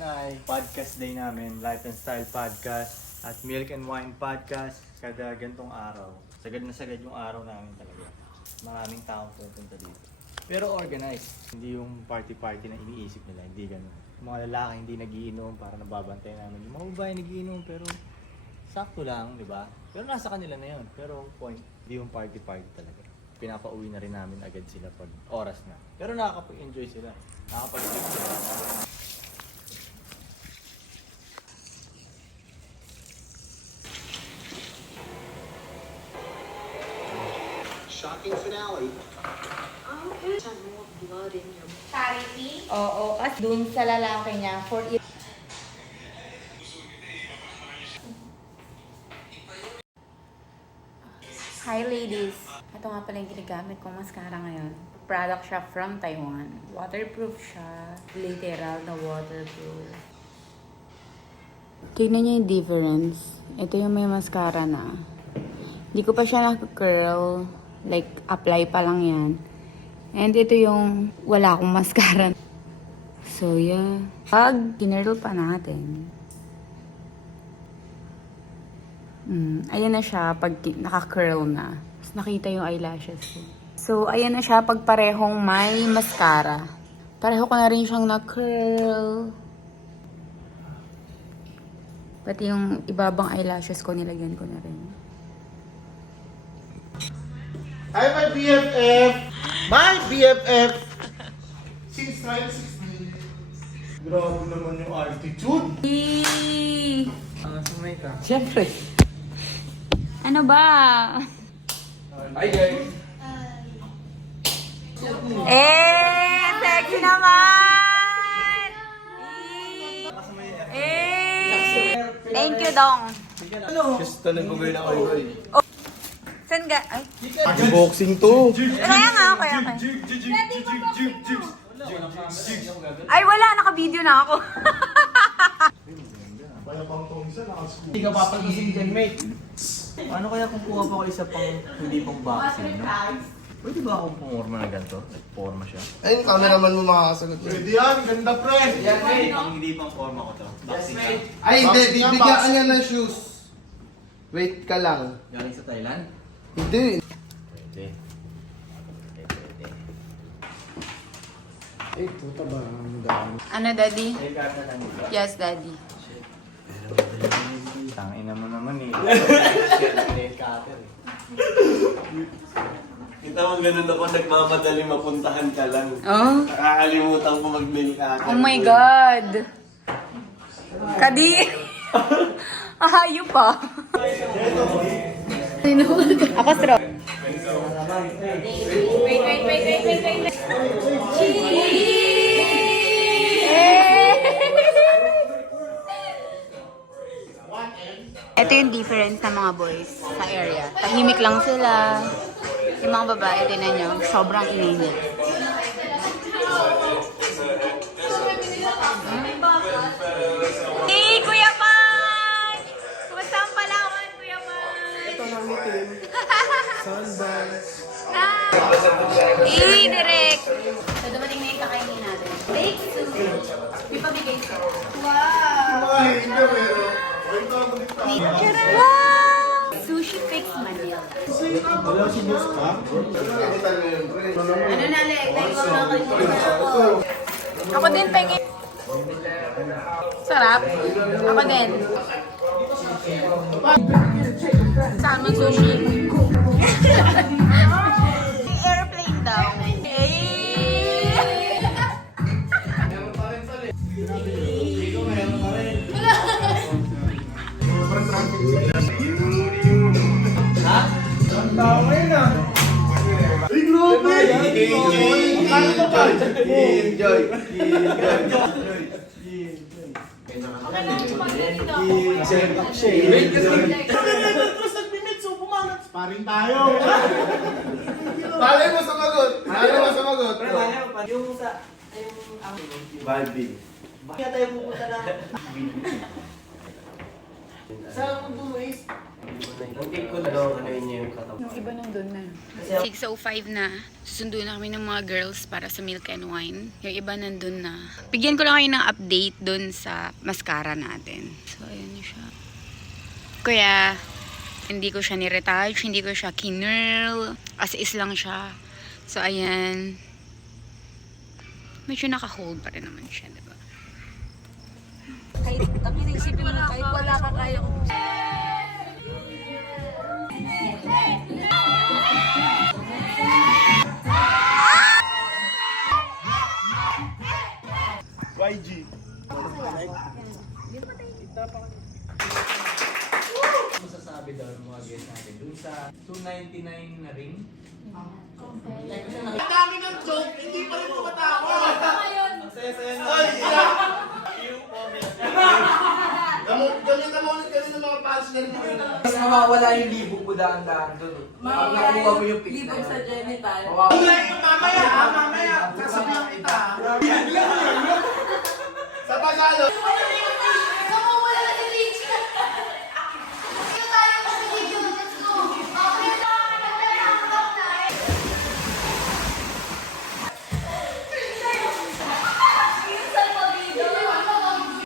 ngayon ay podcast day namin, Life and Style Podcast at Milk and Wine Podcast. Kada gantong araw, sagad na sagad yung araw namin talaga. Maraming taong pupunta dito. Pero organized, hindi yung party-party na iniisip nila, hindi ganun. Yung mga lalaki hindi nagiinom para nababantay namin. Yung mga babae nagiinom pero sakto lang, di ba? Pero nasa kanila na yun. Pero point, hindi yung party-party talaga. Pinapauwi na rin namin agad sila pag oras na. Pero nakakapag-enjoy sila. Nakakapag-trip sila. Shocking finale. Oh, okay. Have more blood in your Charity? Oo, at dun sa lalaki niya, for it. Hi ladies! Ito nga pala yung ginagamit kong mascara ngayon. Product siya from Taiwan. Waterproof siya. Literal na waterproof. Tignan niyo yung difference. Ito yung may mascara na. Hindi ko pa siya naka-curl. Like, apply pa lang yan. And ito yung wala akong mascara. So, yeah. Pag kinurl pa natin. Ayan na siya pag naka-curl na. Tapos nakita yung eyelashes ko. So, ayan na siya pag parehong may mascara. Pareho ko na rin siyang na-curl. Pati yung ibabang eyelashes ko, nilagyan ko na rin. Hi, my BFF! My BFF! Since 2016. Grabe naman yung altitude. Sumay ka. Siyempre. Ano ba? Hi guys! Sexy naman! Thank you, Dong. Gusto na bugay na kayo boy. Saan ga? Ay, Boxing to. kaya nga, kaya. Ay, wala. Naka-video na ako. Hindi ka papagising dyan, mate. Ano kaya kung kuha pa ko isa pang hindi pang boxing, no? Pwede ba akong pumorma na ganito? Nag-forma siya. Ayun, cameraman mo makakasagot. Pwede yan, ganda pre. Yan, mate. Pang hindi pang forma ko to. Boxing na. Ay, hindi, bibigyan ka niya ng shoes. Wait ka lang. Galing sa Thailand? Hindi. Pwede. Pwede. Eh, puta ba? Ang dami. Ano, Daddy? May karta lang diba? Yes, Daddy. Tangina mo naman eh. Kita mo ganun ako, nagmamadali mapuntahan ka lang. Oh? Nakakalimutan ko mag-mail ka. Oh my God! Kadi! Ahayo pa! Ako straw. Wait. Ito yung difference ng mga boys sa area. Tahimik lang sila. Yung mga babae, tinan nyo, sobrang init. Hey, Kuya Pan! Kumusta ang Palawan, Kuya Pan? Ito na meeting. Sunburns. Direk! So, dumating na yung kakainin natin. Bake soup. May pabigay ko. Wow! Wow! Sushi Fix Manila. Wala si boss pa? Ano na, Lek? Ako din, pengi. Sarap. Ako din. Salmon sushi. Airplane daw. Paring tayo. Palay mo sumagot. Yung sa... Balbi. Kaya tayo pupunta na. Saan mo buwis? Hindi ko ano yun yung katawan. Yung iba nandun na. 6:05 na. Susundo na kami ng mga girls para sa Milk and Wine. Yung iba nandun na. Bigyan ko lang kayo ng update dun sa mascara natin. So, ayan na siya. Kaya, hindi ko siya ni-retouch, hindi ko siya kinurl. As is lang siya. So, ayan. Medyo naka-hold pa rin naman siya, diba? Kahit kami naisipin mo, kahit wala ka kaya ko. YG. Masasabi daw ng mga guests natin dun sa 299 na ring. Ganyan ka muna ng mga fans na rin. Mas mawawala yung libo ko daan-daan doon. Pag nakuha mo yung pic na Libog sa yan. genital. Mamaya, sasabihan kita. Sa Tagalog.